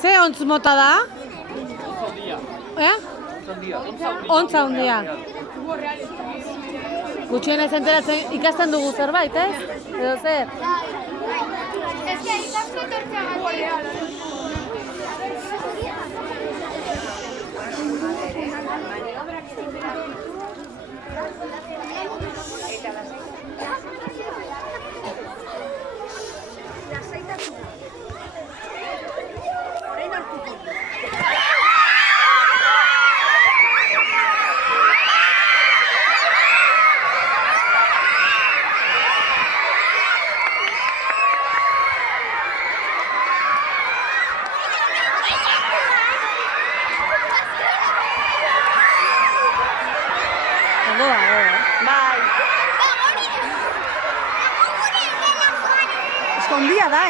Ze ontz mota da? Ontza hundia. Gutxienez enteratzen ikasten dugu zerbait, ez? Edo zer? Bai. Eskondia da,